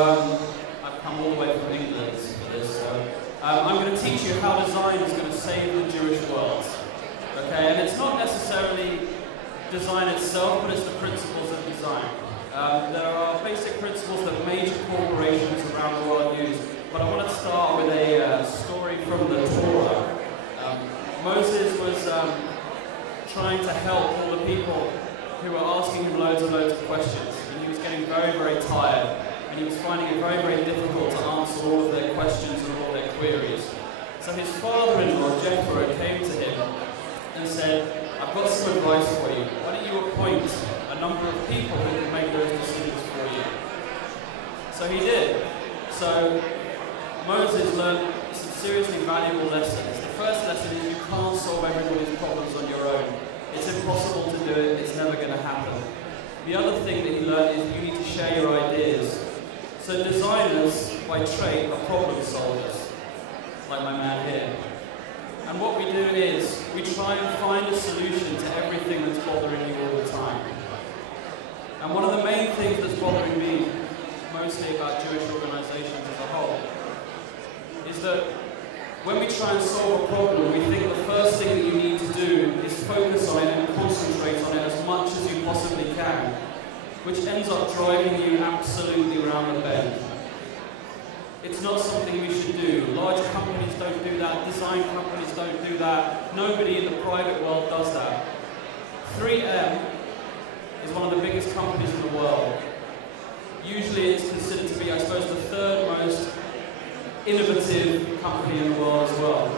I've come all the way from England for this, so I'm going to teach you how design is going to save the Jewish world. Okay, and it's not necessarily design itself, but it's the principles of design. There are basic principles that major corporations around the world use, but I want to start with a story from the Torah. Moses was trying to help all the people who were asking him loads and loads of questions, and he was getting very, very tired. And he was finding it very, very difficult to answer all of their questions and all their queries. So his father-in-law, Jethro, came to him and said, I've got some advice for you. Why don't you appoint a number of people who can make those decisions for you? So he did. So Moses learned some seriously valuable lessons. The first lesson is you can't solve everybody's problems on your own. It's impossible to do it. It's never going to happen. The other thing that he learned is you need to share your ideas. So designers, by trade, are problem solvers, like my man here. And what we do is, we try and find a solution to everything that's bothering you all the time. And one of the main things that's bothering me, mostly about Jewish organizations as a whole, is that when we try and solve a problem, we think the first thing that you need to do is focus on it and concentrate on it as much as you possibly can, which ends up driving you absolutely around the bend. It's not something we should do. Large companies don't do that, design companies don't do that, nobody in the private world does that. 3M is one of the biggest companies in the world. Usually it's considered to be, I suppose, the third most innovative company in the world as well.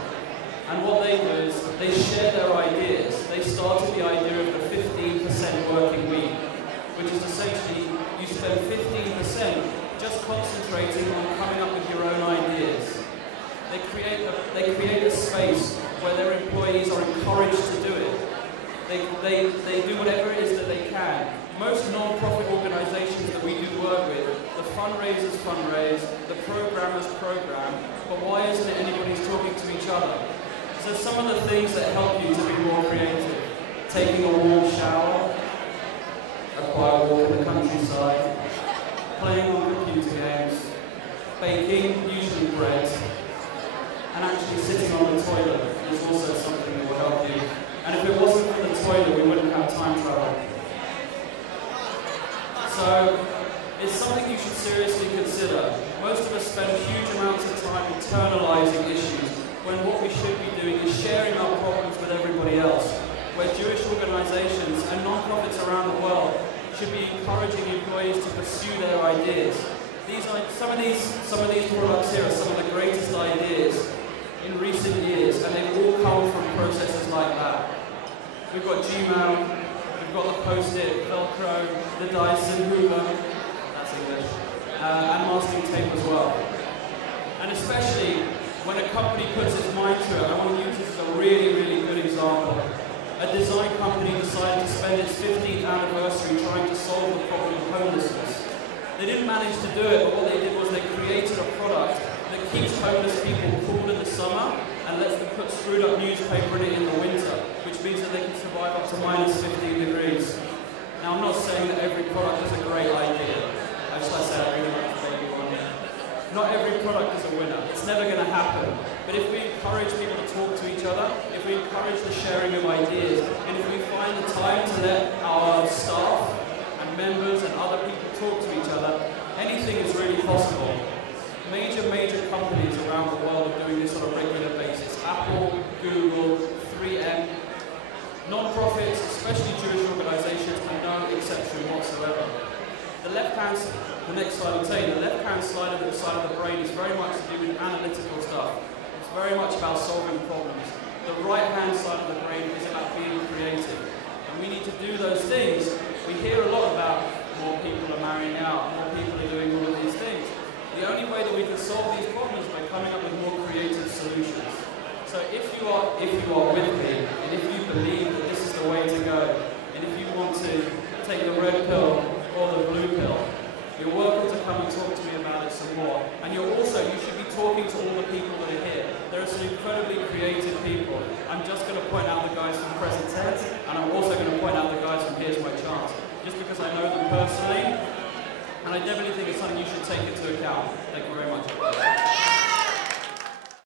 And what they do is, they share their ideas. They started the idea of the 15% working week, which is essentially you spend 15% just concentrating on coming up with your own ideas. They create a space where their employees are encouraged to do it. They do whatever it is that they can. Most non-profit organizations that we do work with, the fundraisers fundraise, the programmers program, but why isn't it anybody's talking to each other? So some of the things that help you to be more creative: taking a warm shower, a quiet walk in the countryside, playing on computer games, baking, usually bread, and actually sitting on the toilet is also something that will help you. And if it wasn't for the toilet, we wouldn't have time travel. So it's something you should seriously consider. Most of us spend huge amounts of time internalizing issues, when what we should be doing is sharing our problems with everybody else, where Jewish organizations and non-profits around the world should be encouraging employees to pursue their ideas. Some of these products here are some of the greatest ideas in recent years, and they've all come from processes like that. We've got Gmail, we've got the Post-it, Velcro, the Dyson Hoover, that's English, and masking tape as well. And especially when a company puts its mind to it, I want to use this as a really, really good example. A design company decided to spend its 15th anniversary trying to solve the problem of homelessness. They didn't manage to do it, but what they did was they created a product that keeps homeless people cool in the summer and lets them put screwed up newspaper in it in the winter, which means that they can survive up to minus 15 degrees. Now, I'm not saying that every product is a great idea. I just like to say I really like the baby one. Not every product is a winner. It's never going to happen. But if we encourage people to talk to each other, if we encourage the sharing of ideas, and if we find the time to let our staff and members and other people talk to each other, anything is really possible. Major companies around the world are doing this on a regular basis. Apple, Google, 3M. Non-profits, especially Jewish organizations, are no exception whatsoever. The next slide will tell you, the left-hand side of the brain is very much to do with analytical stuff. It's very much about solving problems. The right-hand side of the brain is about being creative. And we need to do those things. We hear a lot about more people are marrying out, more people are doing all of these things. The only way that we can solve these problems is by coming up with more creative solutions. So if you are with me, and if you believe that this is the way to go, and if you want to take the red pill or the blue pill, you're welcome to come and talk to me about it some more. And you should be talking to all the people that are here. There are some incredibly creative people. I'm just going to point out the guys from Present Tense, and I'm also going to point out the guys from Here's My Chance, just because I know them personally. And I I definitely think it's something you should take into